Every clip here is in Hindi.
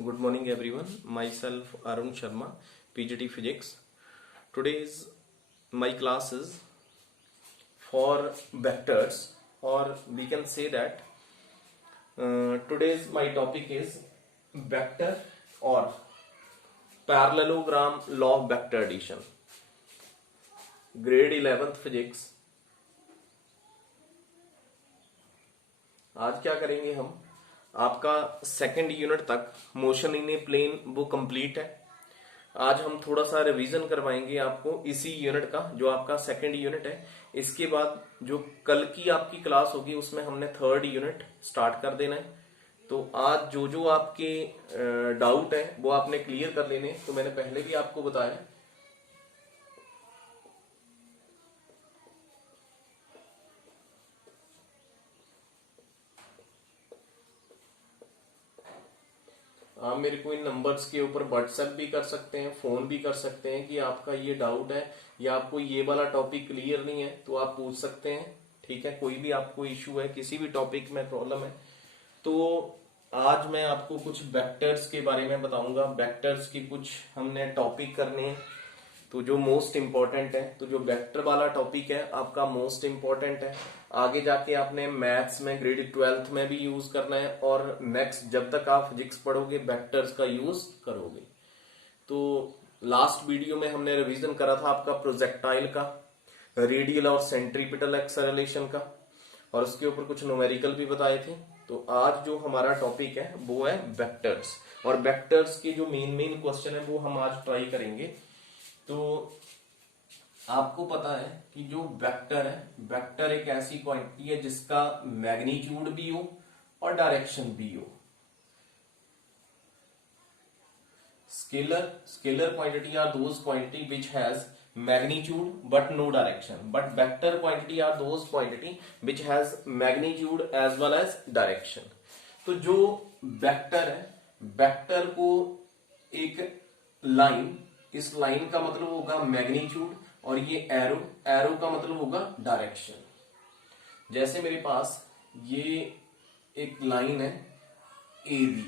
Good morning, everyone. Myself Arun Sharma, PGT Physics. Today's my class is for vectors, or we can say that today's my topic is vector or parallelogram law of vector addition. Grade 11th Physics. आज क्या करेंगे हम? आपका सेकंड यूनिट तक मोशन इन ए प्लेन वो कंप्लीट है। आज हम थोड़ा सा रिवीजन करवाएंगे आपको इसी यूनिट का, जो आपका सेकंड यूनिट है। इसके बाद जो कल की आपकी क्लास होगी उसमें हमने थर्ड यूनिट स्टार्ट कर देना है। तो आज जो जो आपके डाउट है वो आपने क्लियर कर लेने। तो मैंने पहले भी आपको बताया, आप मेरे को इन नंबर्स के ऊपर व्हाट्सएप भी कर सकते हैं, फोन भी कर सकते हैं कि आपका ये डाउट है या आपको ये वाला टॉपिक क्लियर नहीं है तो आप पूछ सकते हैं। ठीक है, कोई भी आपको इशू है, किसी भी टॉपिक में प्रॉब्लम है। तो आज मैं आपको कुछ वेक्टर्स के बारे में बताऊंगा। वेक्टर्स की कुछ हमने टॉपिक करने हैं, तो जो मोस्ट इंपॉर्टेंट है, तो जो वेक्टर वाला टॉपिक है आपका मोस्ट इंपॉर्टेंट है। आगे जाके आपने मैथ्स में ग्रेड 12th में भी यूज करना है, और नेक्स्ट जब तक आप फिजिक्स पढ़ोगे वेक्टर्स का यूज करोगे। तो लास्ट वीडियो में हमने रिवीजन करा था आपका प्रोजेक्टाइल का, रेडियल और सेंट्रीपिटल एक्सेलरेशन का, और उसके ऊपर कुछ न्यूमेरिकल भी बताए थे। तो आज जो हमारा टॉपिक है वो है वेक्टर्स, और वेक्टर्स के जो मेन क्वेश्चन है वो हम आज ट्राई करेंगे। तो आपको पता है कि जो वेक्टर है, वेक्टर एक ऐसी क्वांटिटी है जिसका मैग्नीट्यूड भी हो और डायरेक्शन भी हो। Scalar quantity are those quantity which has magnitude but no direction, but vector quantity are those quantity which has magnitude as well as direction. तो जो वेक्टर है, वेक्टर को एक लाइन, इस लाइन का मतलब होगा मैग्नीट्यूड, और ये एरो, एरो का मतलब होगा डायरेक्शन। जैसे मेरे पास ये एक लाइन है ए बी,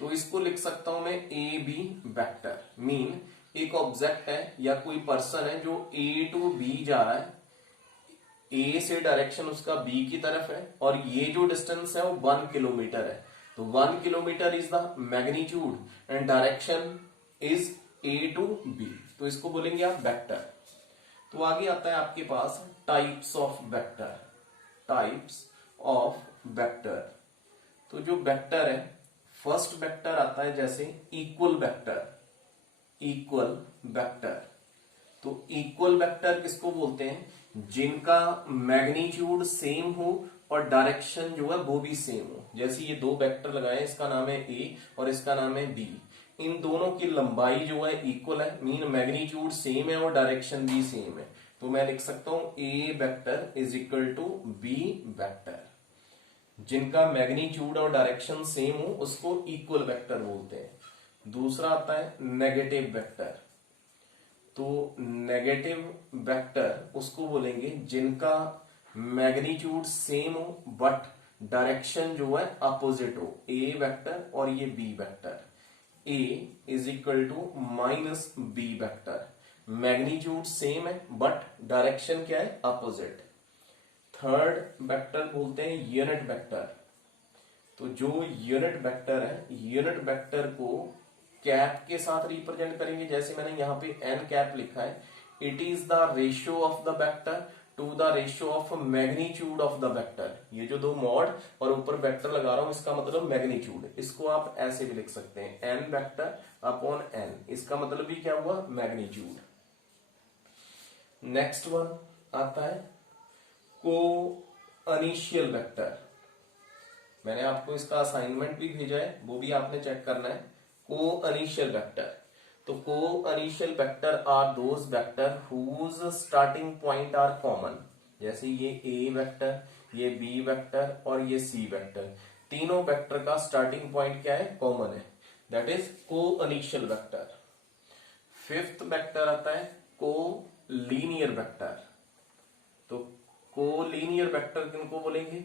तो इसको लिख सकता हूं मैं ए बी वेक्टर। मीन एक ऑब्जेक्ट है या कोई पर्सन है जो ए टू बी जा रहा है, ए से डायरेक्शन उसका बी की तरफ है, और ये जो डिस्टेंस है वो 1 किलोमीटर है। तो 1 kilometre is the magnitude and direction is A to B, तो इसको बोलेंगे आप वेक्टर। तो आगे आता है आपके पास types of vector. Types of vector, तो जो वेक्टर है, फर्स्ट वेक्टर आता है जैसे इक्वल वेक्टर। इक्वल वेक्टर, तो इक्वल वेक्टर किसको बोलते हैं? जिनका मैग्नीट्यूड सेम हो और डायरेक्शन जो है वो भी सेम हो। जैसे ये दो वेक्टर लगाए, इसका नाम है ए और इसका नाम है बी। इन दोनों की लंबाई जो है इक्वल है, मीन मैग्नीट्यूड सेम है और डायरेक्शन भी सेम है। तो मैं लिख सकता हूं A vector is equal to B vector. जिनका मैग्नीट्यूड और डायरेक्शन सेम हो उसको इक्वल वेक्टर बोलते हैं। दूसरा आता है नेगेटिव वेक्टर। तो नेगेटिव वेक्टर उसको बोलेंगे जिनका मैग्नीट्यूड सेम हो बट डायरेक्शन जो है अपोजिट हो। ए वेक्टर और ये B vector. A is equal to minus B vector, magnitude same है बट डायरेक्शन क्या है? अपोजिट। थर्ड वेक्टर बोलते हैं यूनिट वेक्टर। तो जो यूनिट वेक्टर है, यूनिट वेक्टर को कैप के साथ रिप्रेजेंट करेंगे। जैसे मैंने यहाँ पे एन कैप लिखा है, it is the ratio of the vector to the ratio of magnitude of the vector. ये जो दो मॉड और ऊपर वेक्टर लगा रहा हूं इसका मतलब मैग्नीट्यूड। इसको आप ऐसे भी लिख सकते हैं, एन वेक्टर अपॉन एन, इसका मतलब भी क्या हुआ? मैग्नीट्यूड। नेक्स्ट वन आता है को अनिशियल वेक्टर। मैंने आपको इसका असाइनमेंट भी भेजा है, वो भी आपने चेक करना है। को अनिशियल वेक्टर, तो coinitial vector are those vector whose starting point are common. जैसे ये ए वेक्टर, ये बी वेक्टर और ये सी वेक्टर, तीनों वेक्टर का स्टार्टिंग पॉइंट क्या है? कॉमन है। That is coinitial vector. Fifth vector आता है को लीनियर वेक्टर। तो को लीनियर वेक्टर किनको बोलेंगे?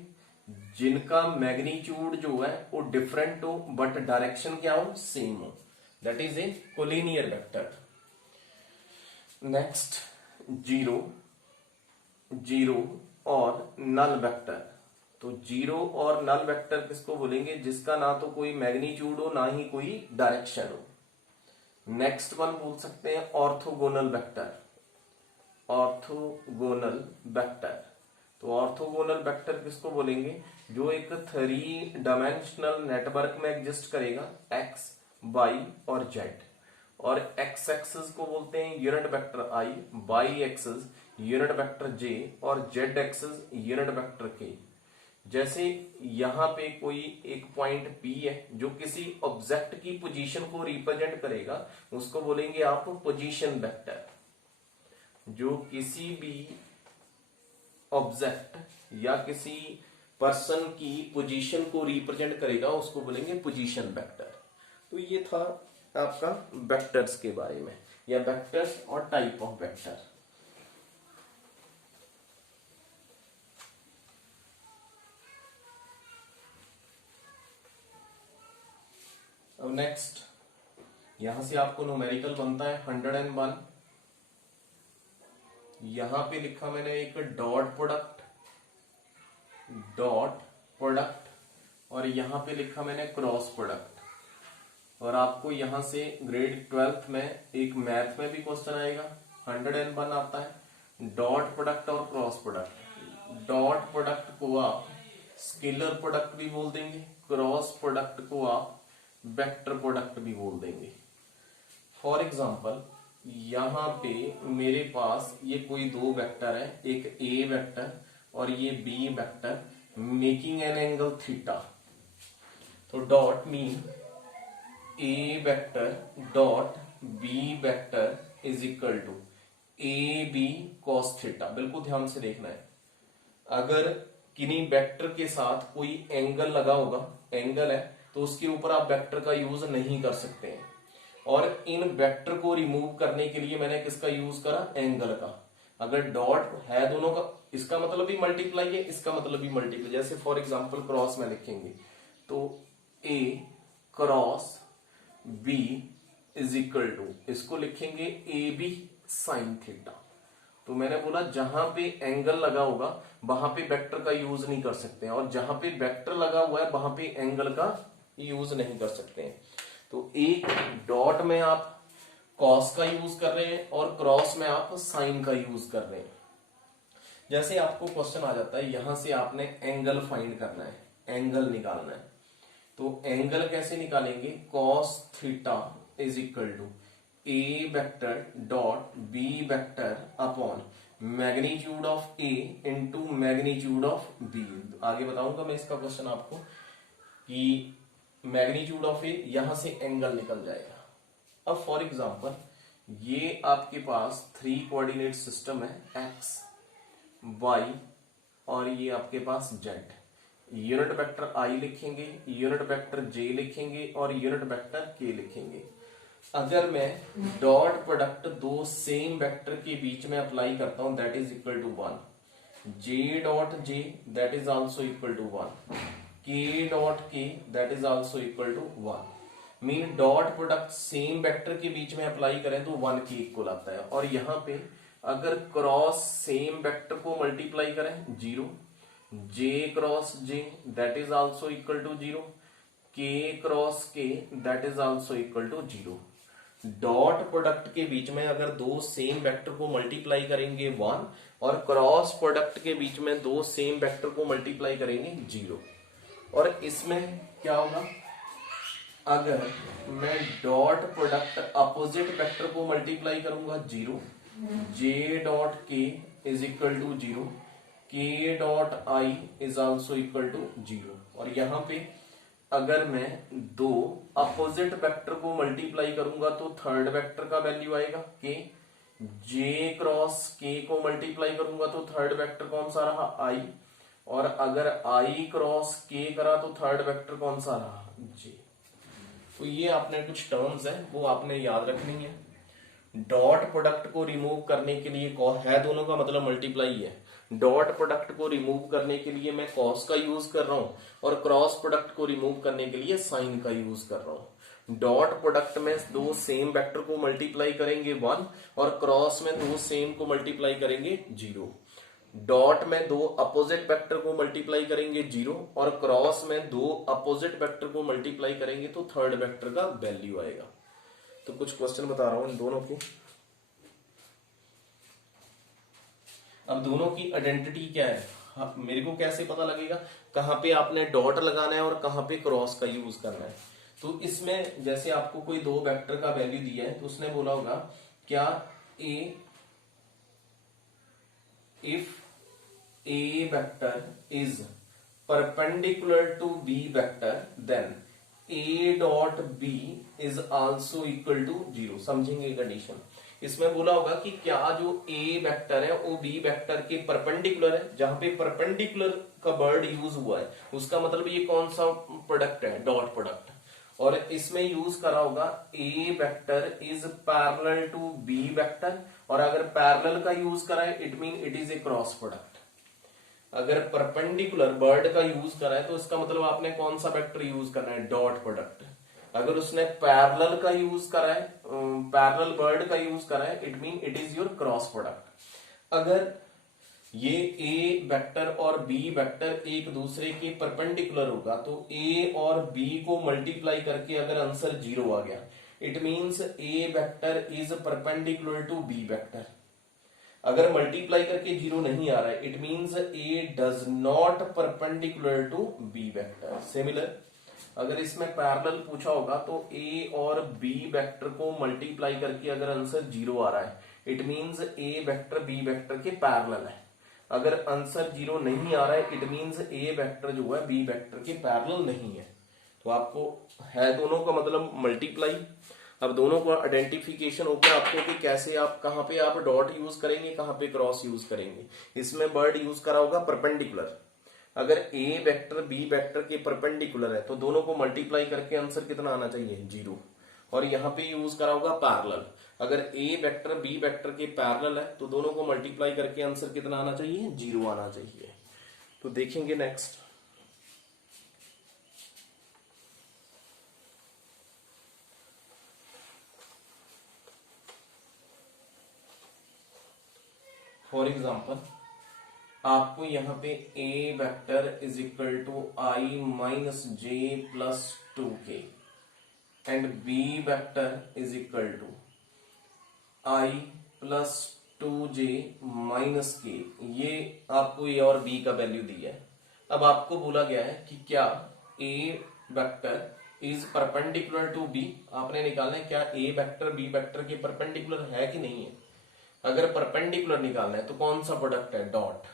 जिनका मैग्नीट्यूड जो है वो डिफरेंट हो बट डायरेक्शन क्या हो, सेम हो, that is a collinear vector. Next, zero, zero और नल वेक्टर। तो जीरो और नल वेक्टर किसको बोलेंगे, जिसका ना तो कोई मैग्नीट्यूड हो ना ही कोई डायरेक्शन हो। नेक्स्ट वन बोल सकते हैं ऑर्थोगोनल वेक्टर, ऑर्थोगोनल वेक्टर। तो ऑर्थोगोनल वेक्टर किसको बोलेंगे, जो एक 3 डायमेंशनल नेटवर्क में एग्जिस्ट करेगा, एक्स, वाई और जेड। और एक्स एक्सिस को बोलते हैं यूनिट वेक्टर आई, वाई एक्सिस यूनिट वेक्टर जे और जेड एक्सिस यूनिट वेक्टर के। जैसे यहां पे कोई एक पॉइंट P है जो किसी ऑब्जेक्ट की पोजीशन को रिप्रेजेंट करेगा, उसको बोलेंगे आप पोजीशन वेक्टर। जो किसी भी ऑब्जेक्ट या किसी पर्सन की पोजीशन को रिप्रेजेंट करेगा उसको बोलेंगे पोजीशन वेक्टर। तो ये था आपका वेक्टर्स के बारे में, या वेक्टर्स और टाइप ऑफ वेक्टर। अब नेक्स्ट, यहां से आपको न्यूमेरिकल बनता है 101। यहां पे लिखा मैंने एक डॉट प्रोडक्ट, डॉट प्रोडक्ट, और यहां पे लिखा मैंने क्रॉस प्रोडक्ट। और आपको यहां से ग्रेड 12th में एक मैथ में भी क्वेश्चन आएगा, 101 आता है डॉट प्रोडक्ट और क्रॉस प्रोडक्ट। डॉट प्रोडक्ट को आप स्केलर प्रोडक्ट भी बोल देंगे, क्रॉस प्रोडक्ट को आप वेक्टर प्रोडक्ट भी बोल देंगे। फॉर एग्जाम्पल, यहां पे मेरे पास ये कोई 2 वेक्टर है, एक ए वेक्टर और ये B vector, making an angle theta. तो dot mean A vector dot B vector is equal to A B cos theta. बिल्कुल ध्यान से देखना है, अगर किन्हीं वेक्टर के साथ कोई एंगल लगा होगा, एंगल है, तो उसके ऊपर आप वेक्टर का यूज नहीं कर सकते हैं। और इन वेक्टर को रिमूव करने के लिए मैंने किसका यूज करा, एंगल का। अगर डॉट है दोनों का, इसका मतलब भी मल्टीप्लाई है, इसका मतलब भी मल्टीप्लाई। जैसे फॉर एग्जांपल क्रॉस में लिखेंगे तो A cross B is equal to, इसको लिखेंगे ए बी साइन थीटा। तो मैंने बोला जहां पे एंगल लगा होगा वहां पे वेक्टर का यूज नहीं कर सकते हैं, और जहां पे वेक्टर लगा हुआ है वहां पे एंगल का यूज नहीं कर सकते हैं। तो एक डॉट में आप कॉस का यूज कर रहे हैं और क्रॉस में आप साइन का यूज कर रहे हैं। जैसे आपको क्वेश्चन आ जाता है, यहां से आपने एंगल फाइंड करना है, एंगल निकालना है। तो एंगल कैसे निकालेंगे, cos theta is equal to A vector dot B vector upon magnitude of A into magnitude of B. आगे बताऊंगा मैं इसका क्वेश्चन आपको कि मैग्नीट्यूड ऑफ ए, यहां से एंगल निकल जाएगा। अब फॉर एग्जांपल, ये आपके पास 3 कोऑर्डिनेट सिस्टम है, एक्स वाई और ये आपके पास जेड। यूनिट वेक्टर आई लिखेंगे, यूनिट वेक्टर जे लिखेंगे और यूनिट वेक्टर के लिखेंगे। अगर मैं डॉट प्रोडक्ट 2 सेम वेक्टर के बीच में अप्लाई करता हूं, that is equal to 1, J dot J that is also equal to 1, K dot K that is also equal to 1। Mean dot product same vector के बीच में अप्लाई करें तो 1 के इक्वल आता है। और यहां पे अगर क्रॉस सेम वेक्टर को मल्टीप्लाई करें, 0, J cross J that is also equal to 0, K cross K that is also equal to 0। Dot product के बीच में अगर 2 सेम वेक्टर को मल्टीप्लाई करेंगे 1, और क्रॉस प्रोडक्ट के बीच में 2 सेम वेक्टर को मल्टीप्लाई करेंगे 0। और इसमें क्या होगा, अगर मैं डॉट प्रोडक्ट अपोजिट वेक्टर को मल्टीप्लाई करूंगा 0, J dot K is equal to 0, K dot I is also equal to 0। और यहां पे अगर मैं 2 अपोजिट वेक्टर को मल्टीप्लाई करूंगा तो थर्ड वेक्टर का वैल्यू आएगा के, जे क्रॉस के को मल्टीप्लाई करूंगा तो थर्ड वेक्टर कौन सा रहा, आई, और अगर आई क्रॉस के करा तो थर्ड वेक्टर कौन सा रहा, जे। तो ये आपने कुछ टर्म्स है वो आपने याद रखनी है। डॉट प्रोडक्ट को रिमूव करने के लिए है दोनों का मतलब मल्टीप्लाई है, डॉट प्रोडक्ट को रिमूव करने के लिए मैं कॉस का यूज कर रहा हूं और क्रॉस प्रोडक्ट को रिमूव करने के लिए साइन का यूज कर रहा हूं। डॉट प्रोडक्ट में दो सेम वेक्टर को मल्टीप्लाई करेंगे 1 और क्रॉस में दो सेम को मल्टीप्लाई करेंगे 0। डॉट में दो अपोजिट वेक्टर को मल्टीप्लाई करेंगे 0 और क्रॉस में दो अपोजिट वेक्टर को मल्टीप्लाई करेंगे तो थर्ड वेक्टर का वैल्यू आएगा। तो कुछ क्वेश्चन बता रहा हूं इन दोनों के। अब दोनों की आइडेंटिटी क्या है, हाँ, मेरे को कैसे पता लगेगा कहां पे आपने डॉट लगाना है और कहां पे क्रॉस का यूज करना है। तो इसमें जैसे आपको कोई दो वेक्टर का वैल्यू दिया है तो उसने बोला होगा क्या A, if A vector is perpendicular to B vector then A dot B is also equal to 0। समझेंगे कंडीशन। इसमें बोला होगा कि क्या जो ए वेक्टर है वो बी वेक्टर के परपेंडिकुलर है, जहां पे परपेंडिकुलर का वर्ड यूज हुआ है उसका मतलब ये कौन सा प्रोडक्ट है, डॉट प्रोडक्ट। और इसमें यूज करा होगा A vector is parallel to B vector, और अगर पैरेलल का यूज करा है it mean it is a cross product. अगर परपेंडिकुलर वर्ड का यूज करा है तो इसका मतलब आपने कौन सा वेक्टर यूज करना है, डॉट प्रोडक्ट। अगर उसने पैरेलल का यूज करा है, पैरेलल वर्ड का यूज करा है it mean it is your cross product. अगर ये ए वेक्टर और बी वेक्टर एक दूसरे के परपेंडिकुलर होगा तो ए और बी को मल्टीप्लाई करके अगर आंसर 0 आ गया it means A vector is perpendicular to B vector. अगर मल्टीप्लाई करके 0 नहीं आ रहा है it means A does not perpendicular to B vector. Similar अगर इसमें पैरेलल पूछा होगा तो ए और बी वेक्टर को मल्टीप्लाई करके अगर आंसर 0 आ रहा है it means A vector B vector के पैरेलल है। अगर आंसर 0 नहीं आ रहा है इट मीन्स ए वेक्टर जो है बी वेक्टर के पैरेलल नहीं है। तो आपको है दोनों का मतलब मल्टीप्लाई। अब दोनों का आइडेंटिफिकेशन हो गया आपको कि कैसे आप कहां पे आप डॉट यूज करेंगे, कहां पे क्रॉस यूज करेंगे। इसमें वर्ड यूज करा होगा परपेंडिकुलर। अगर ए वेक्टर बी वेक्टर के परपेंडिकुलर है तो दोनों को मल्टीप्लाई करके आंसर कितना आना चाहिए, 0। और यहां पे यूज करा होगा पैरेलल। अगर ए वेक्टर बी वेक्टर के पैरेलल है तो दोनों को मल्टीप्लाई करके आंसर कितना आना चाहिए, 0 आना चाहिए। तो देखेंगे नेक्स्ट। फॉर एग्जाम्पल आपको यहाँ पे A vector is equal to I minus J plus 2k and B vector is equal to I plus 2j minus K, ये आपको ए और बी का वैल्यू दिया है। अब आपको बोला गया है कि क्या A vector is perpendicular to B, आपने निकालना है क्या ए वेक्टर बी वेक्टर के परपेंडिकुलर है कि नहीं है। अगर परपेंडिकुलर निकालना है तो कौन सा प्रोडक्ट है, dot.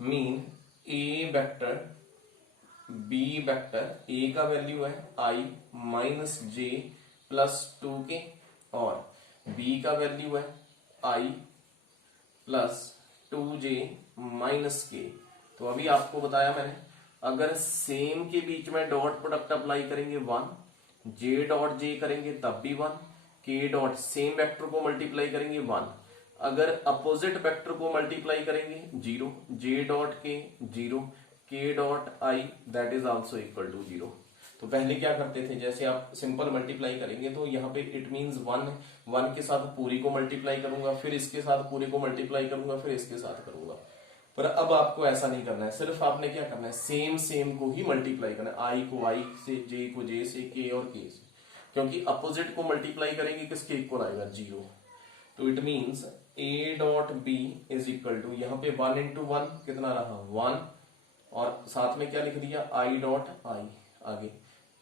Mean A vector B vector, ए का वैल्यू है आई माइनस जे प्लस 2k और बी का वैल्यू है आई प्लस 2j माइनस के। तो अभी आपको बताया मैंने अगर सेम के बीच में डॉट प्रोडक्ट अप्लाई करेंगे 1, जे डॉट जे करेंगे तब भी 1, के डॉट सेम वेक्टर को मल्टीप्लाई करेंगे 1, अगर अपोजिट वेक्टर को मल्टीप्लाई करेंगे 0, J dot K 0, K dot I that is also equal to 0। तो पहले क्या करते थे, जैसे आप सिंपल मल्टीप्लाई करेंगे तो यहाँ पे इट मींस 1 के साथ पूरी को मल्टीप्लाई करूंगा, फिर इसके साथ पूरी को मल्टीप्लाई करूंगा, फिर इसके साथ करूंगा। पर अब आपको ऐसा नहीं करना है, सिर्फ आपने क्या करना है, सेम को ही मल्टीप्लाई करना है। आई को आई से, जे को जे से, के और के से, क्योंकि अपोजिट को मल्टीप्लाई करेंगे किसके इक्वल आएगा, 0। तो it means A dot B is equal to, यहाँ पे 1 इंटू 1 कितना रहा 1, और साथ में क्या लिख दिया आई डॉट आई, आगे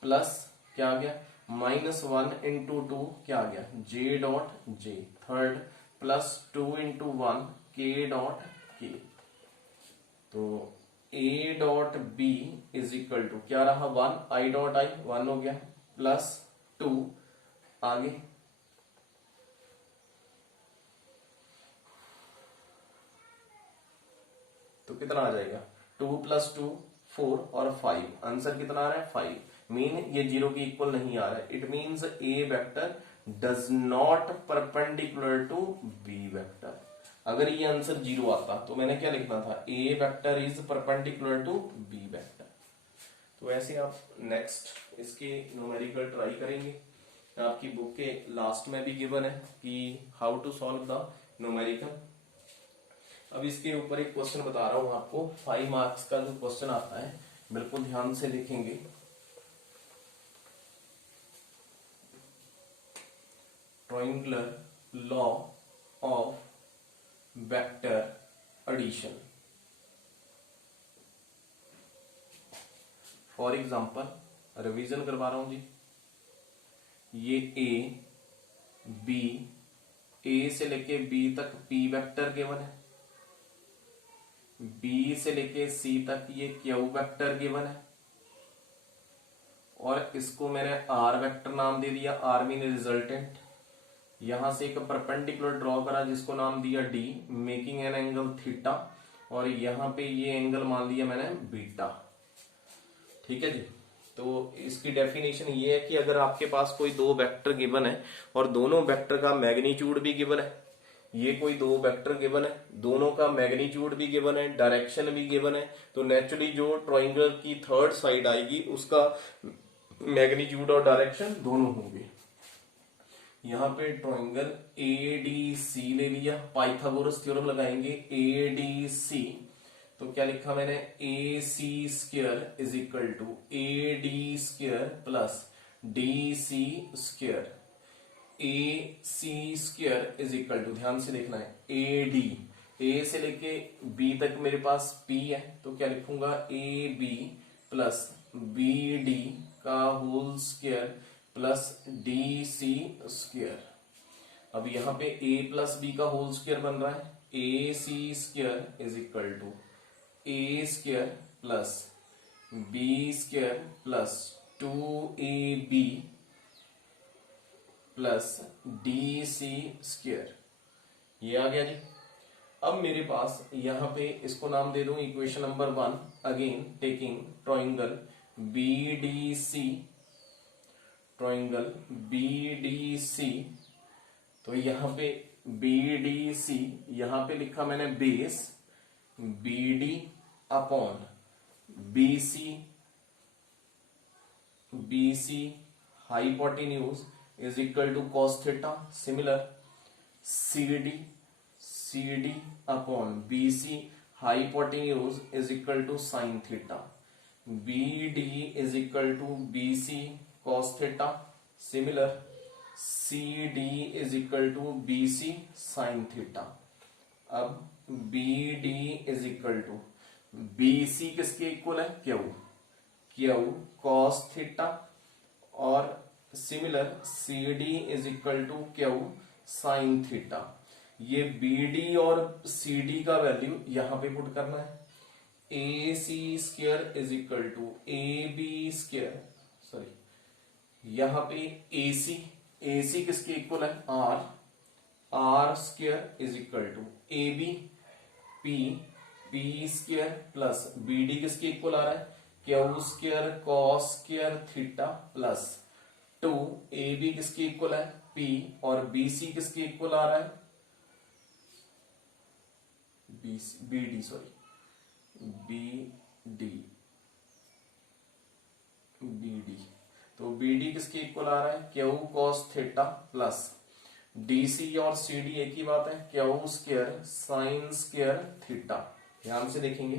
प्लस क्या आ गया -1 इंटू 2 क्या आ गया J dot J, third plus 2 into 1 K dot K. तो A dot B is equal to क्या रहा 1, आई डॉट आई 1 हो गया, प्लस 2 आगे तो कितना आ जाएगा 2 + 2 4 और 5, आंसर कितना आ रहा है 5। मीन ये 0 के इक्वल नहीं आ रहा है, it means A vector does not perpendicular to B vector. अगर ये आंसर 0 आता तो मैंने क्या लिखना था, A vector is perpendicular to B vector. तो ऐसे आप नेक्स्ट इसके न्यूमेरिकल ट्राई करेंगे। आपकी बुक के लास्ट में भी गिवन है कि how to solve the numerical. अब इसके ऊपर एक क्वेश्चन बता रहा हूं आपको, 5 मार्क्स का जो क्वेश्चन आता है बिल्कुल ध्यान से लिखेंगे। Triangular law of vector addition. For example revision करवा रहा हूं जी, ये ए बी, ए से लेके बी तक पी वेक्टर गिवन है, बी से लेके सी तक ये क्यू वेक्टर गिवन है, और इसको मैंने आर वेक्टर नाम दे दिया, आर मीन रिजल्टेंट। यहां से एक परपेंडिकुलर ड्रॉ करा जिसको नाम दिया D, making an angle theta, और यहां पे ये एंगल मान लिया मैंने बीटा। ठीक है जी। तो इसकी डेफिनेशन ये है कि अगर आपके पास कोई दो वेक्टर गिवन है और दोनों वेक्टर का मैग्नीट्यूड भी गिवन है, ये कोई दो वेक्टर गिवन है, दोनों का मैग्नीट्यूड भी गिवन है, डायरेक्शन भी गिवन है, तो नेचुरली जो ट्रायंगल की थर्ड साइड आएगी उसका मैग्नीट्यूड और डायरेक्शन दोनों होंगे। यहां पे ट्रायंगल एडीसी ले लिया, पाइथागोरस थ्योरम लगाएंगे, एडीसी तो क्या लिखा मैंने, A C square is equal to A D square plus D C square. A C square is equal to, ध्यान से देखना है, ए डी, ए से लेके बी तक मेरे पास पी है तो क्या लिखूंगा, A B plus B D का whole square plus D C square. अब यहां पे a प्लस बी का होल स्क्वायर बन रहा है, A C square is equal to A square plus B square plus 2ab plus D C square. ये आ गया जी। अब मेरे पास यहां पे इसको नाम दे दूं equation number 1, again taking triangle BDC, triangle BDC। तो यहां पे BDC, यहां पे लिखा मैंने base BD upon BC hypotenuse is equal to cos theta. Similar CD upon BC hypotenuse is equal to sine theta. BD is equal to BC cos theta. Similar CD is equal to BC sine theta. अब BD is equal to BC किसके इक्वल है, क्यू कॉस थीटा, और similar CD is equal to Q sine theta. ये BD और CD का वैल्यू यहां पे पुट करना है, AC square is equal to AB square, sorry यहां पे AC किसके इक्वल है, R square is equal to AB P square plus BD किसके इक्वल आ रहा है, Q square cos square theta plus 2 AB किसके इक्वल है, P, और BC किसके इक्वल आ रहा है, BD तो BD किसके इक्वल आ रहा है, Q cos theta plus DC और CD एक ही बात है, Q square sine square theta. ध्यान से देखेंगे,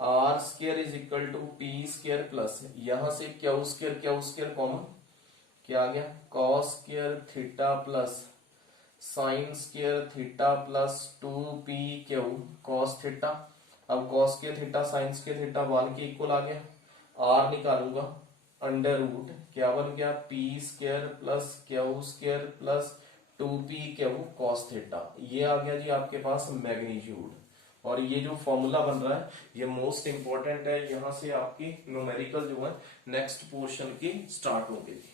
R square is equal to P square plus, यहां से क्यू स्क्वायर कॉमन, क्या आ गया, cos square theta plus sine square theta plus 2PQ cos theta. अब cos square theta sine square theta 1 के इक्वल आ गया, R निकालूंगा, अंडर रूट क्या बन गया, P square plus Q square plus 2PQ cos theta. ये आ गया जी आपके पास मैग्नीट्यूड। और ये जो फॉर्मूला बन रहा है ये मोस्ट इंपॉर्टेंट है, यहां से आपकी न्यूमेरिकल जो है नेक्स्ट पोर्शन की स्टार्ट होंगे जी।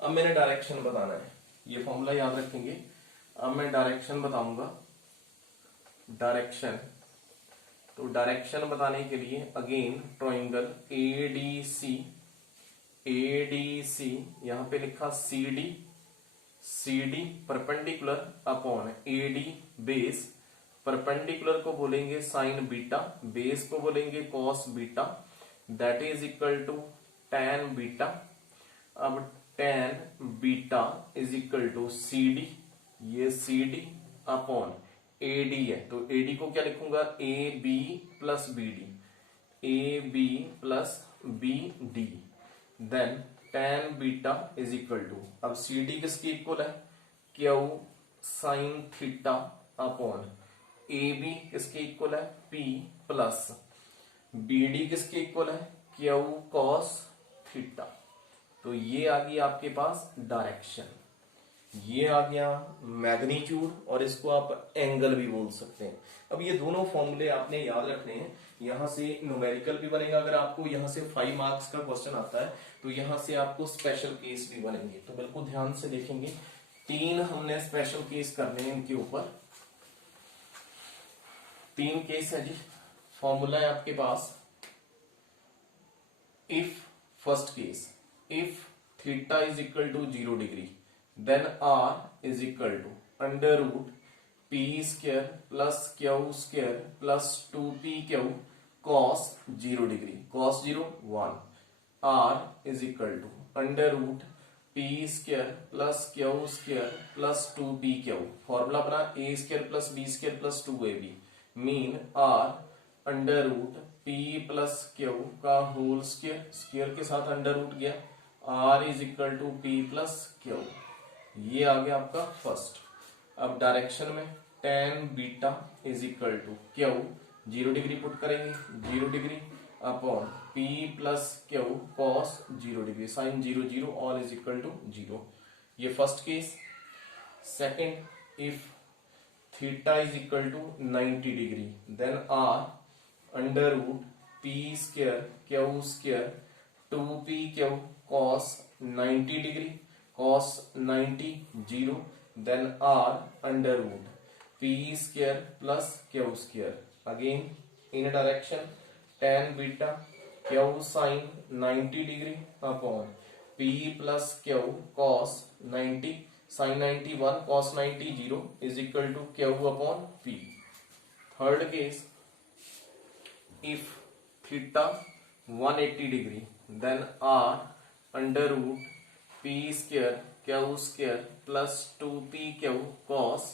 अब मैंने डायरेक्शन बताना है, ये फॉर्मूला याद रखेंगे। अब मैं डायरेक्शन बताऊंगा, डायरेक्शन, तो डायरेक्शन बताने के लिए अगेन ट्रायंगल ADC, यहां पे लिखा CD perpendicular upon AD base, perpendicular को बोलेंगे साइन बीटा, बेस को बोलेंगे cos beta, that is equal to tan beta. अब tan beta is equal to C D, ये C D upon A D है, तो ए डी को क्या लिखूंगा, A B plus B D, A B plus B D, then tan beta is equal to, अब सी डी किसकी इक्वल है, Q sine theta upon A B किसके इक्वल है, पी प्लस बी डी किसके इक्वल है, क्यू कॉस थीटा। तो ये आ गई आपके पास डायरेक्शन, ये आ गया मैग्नीट्यूड, और इसको आप एंगल भी बोल सकते हैं। अब ये दोनों फॉर्मूले आपने याद रखने हैं, यहां से न्यूमेरिकल भी बनेगा, अगर आपको यहां से 5 मार्क्स का क्वेश्चन आता है तो यहां से आपको स्पेशल केस भी बनेंगे, तो बिल्कुल ध्यान से देखेंगे। 3 हमने स्पेशल केस करने हैं इनके ऊपर, 3 केस है जी। फॉर्मूला है आपके पास, if first case, if theta is equal to 0 degree then R is equal to under root P square plus Q square plus 2p Q cos 0 degree, cos 0 1, R is equal to under root P square plus Q square plus 2p Q, formula बना A square plus B square plus 2ab, mean R under root P plus Q का होल स्क्वायर, स्क्वायर के साथ अंडर रूट गया, R is equal to P plus Q, ये आ गया आपका फर्स्ट। अब डायरेक्शन में tan beta is equal to Q, 0 degree put करेंगे, 0 degree upon P plus Q cos 0 degree, sine 0 0 all is equal to 0, ये first case. Second, if theta is equal to 90 degree then R under root P square Q square 2p Q cos 90 degree, cos 90 0, then r under root p square plus q square, again in direction tan beta q sin 90 degree upon p plus q cos 90 sin 90 1 cos 90 0 is equal to q upon p. Third case, if theta 180 degree then r under root p square q square plus 2p q cos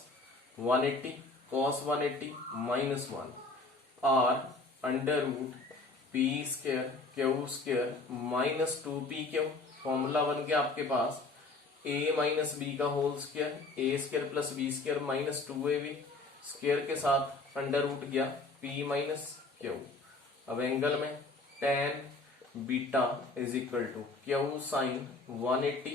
180 cos 180 minus 1 r under root p square q square minus 2p q, formula बन गया आपके पास a माइनस बी का whole square, A square plus B square minus 2ab, square के साथ अंडर रूट गया p माइनस q। अब एंगल में tan beta is equal to Q sine 180